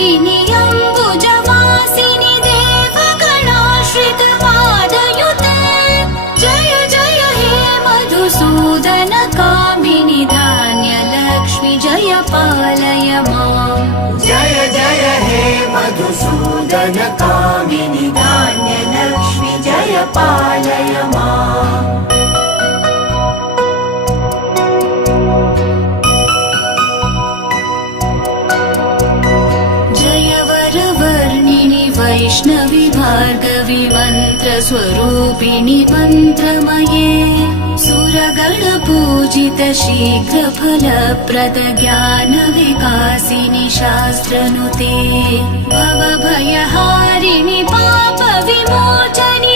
दायिनि अम्बुजवासिनि देवगणाश्रितपादयुते जय जय हे मधुसूदन कामिनि धान्यलक्ष्मि जय पालय माम् जय जय हे मधुसूदन कामिनि धान्यलक्ष्मि जय पालय माम् जय वरवर्णिनि वैष्णवि भार्गवि मन्त्रस्वरूपिणि मन्त्रमये सुरगणपूजित शीघ्रफलप्रद ज्ञानविकासिनि शास्त्रनुते भवभयहारिणि पापविमोचनि